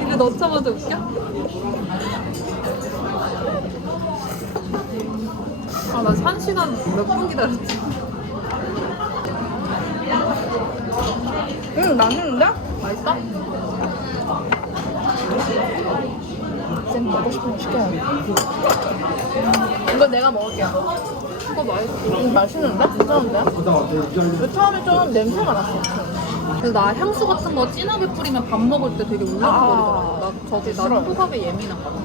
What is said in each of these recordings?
이거 넣자마자 웃겨? 아, 나한 시간 몇 분 기다렸지? 응, 맛있는데? 맛있어? 쌤 먹고 싶은 거 시켜야 돼. 이거 내가 먹을게요. 이거 맛있어. 음, 맛있는데? 괜찮은데? 근데 처음에 좀 냄새가 났어. 그래서 나 향수 같은 거 진하게 뿌리면 밥 먹을 때 되게 울렁거리더라고. 아, 나 저기 나 싫어요. 호흡에 예민한가 봐.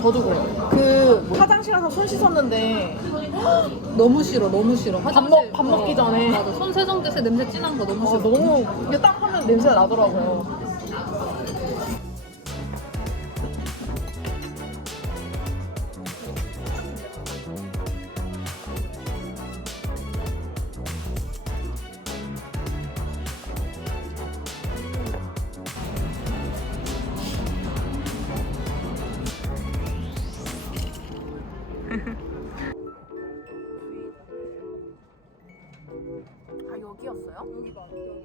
저도 그래요. 그 화장실 가서 손 씻었는데 너무 싫어, 너무 싫어. 화장실- 먹- 밥 먹기 전에. 맞아. 손 세정제세 냄새 진한 거 너무 어, 싫어. 너무 이게 딱 하면 냄새가 나더라고요.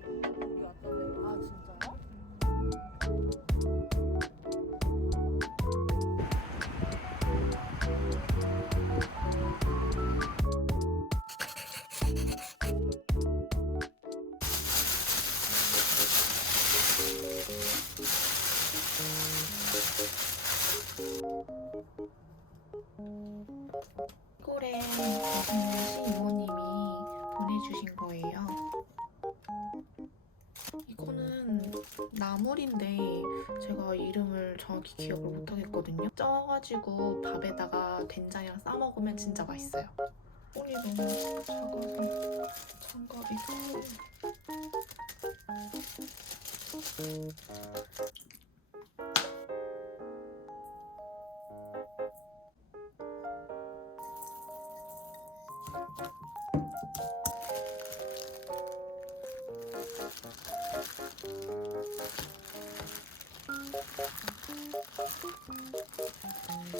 여기 왔던데. 아? 꿀에 나물인데 제가 이름을 정확히 기억을 못하겠거든요. 쪄가지고 밥에다가 된장이랑 싸 먹으면 진짜 맛있어요. 꿀이 너무 작아서 장갑이 커 요.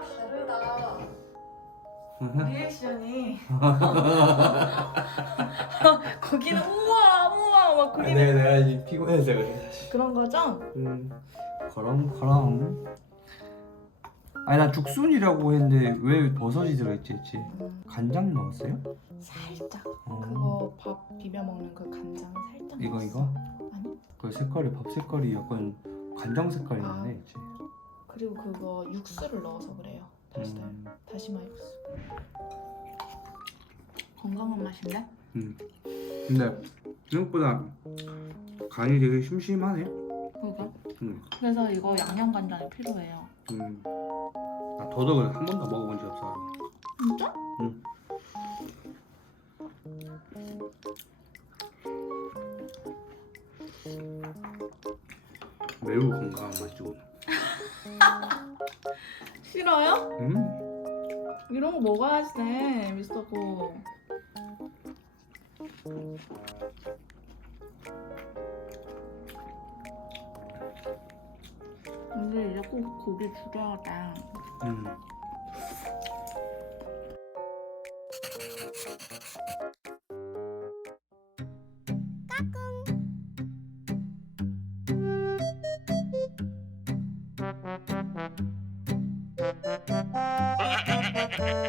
다르다. 리액션이 거기는 우와 우와 막 거기는 네, 내가 이제 피곤해서 그래 사실. 그런 거죠? 음, 그럼 그럼. 아니 나 죽순이라고 했는데 왜 버섯이 들어있지 했지? 간장 넣었어요? 살짝 어. 그거 밥 비벼 먹는 그 간장 살짝 이거 넣었어. 이거? 아니 그 색깔이 밥 색깔이 약간 간장 색깔이 아. 나네 있지. 그리고 그거 육수를 넣어서 그래요 다시 음. 다시마 육수 건강한 맛인데? 음. 근데 생각보다 간이 되게 심심하네. 그러니까. 음. 그래서 이거 양념 간장이 필요해요. 음. 나 더덕을 한 번도 먹어본 적 없어. 진짜? 응. 매우 건강한 맛이고. 싫어요? 음? 이런 거 먹어야지 돼 미스터고 근데 이제 꼭 고기 죽여야 돼. 음. 아니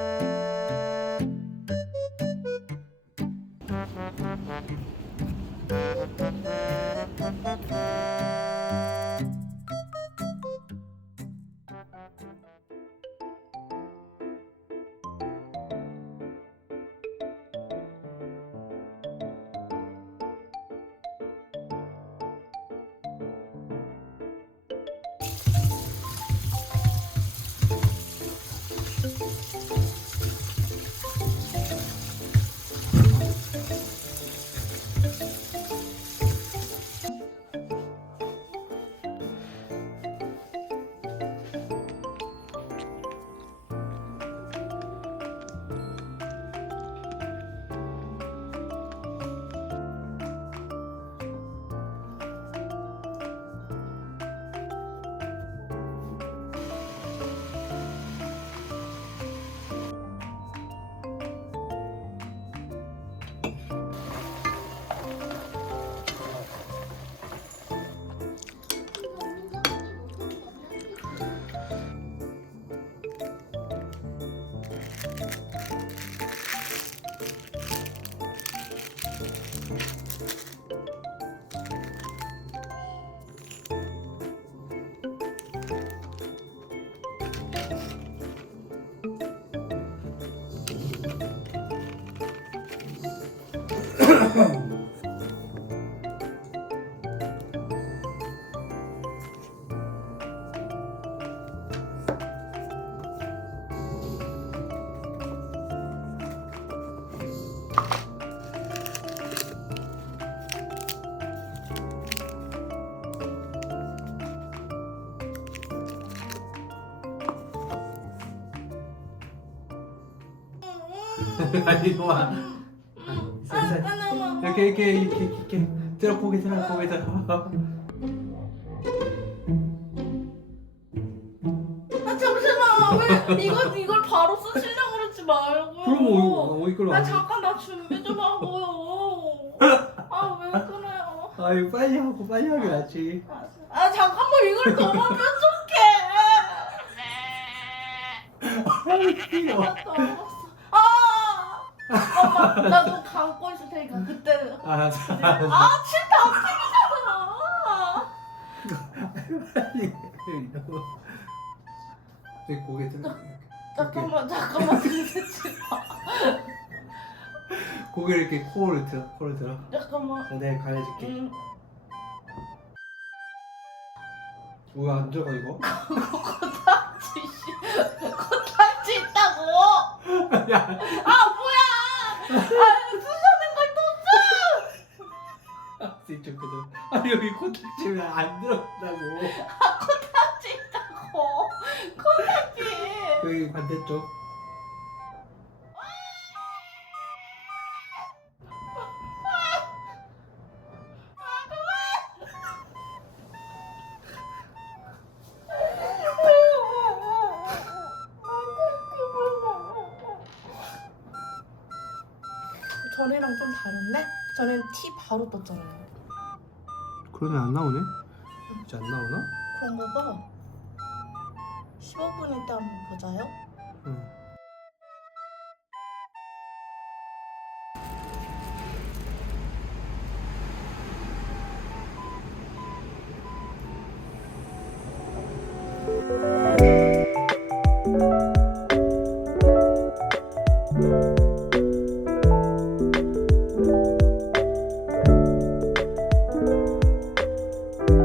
아. 살살. 이렇게 이렇게 이렇게 이렇게 들어 고개 들어 고개 들어. 아 잠시만 왜 이걸 이걸 바로 쓰시려고 그러지 말고 그럼 뭐 이거 이걸로. 아 잠깐 나 준비 좀 하고요 아 왜 그래요 아유 빨리 하고 빨리 하게 낫지. 아 잠깐만 이걸 너무 뾰족해 귀여워. 나 더웠어 아 엄마 나도 감고 있을 테니까 그때 알았어. 아 진짜 빨리. 내 고개 들어. 잠깐만 잠깐만 들리지 마 고개 이렇게 코를 들어 코를 들어. 잠깐만 어, 내가 가려줄게. 음, 왜안 들어가 이거? 코딱지 씨 코딱지 있다고 야. 아 이쪽거든. 아 여기 코딱지 왜안 들어간다고? 코딱지 있다고 코딱지 여기 반대쪽. 다른데? 전엔 티 바로 떴잖아요. 그러네 안 나오네 이제 안 나오나? 그런가 봐. 15분 있다 한번 보자요. 응아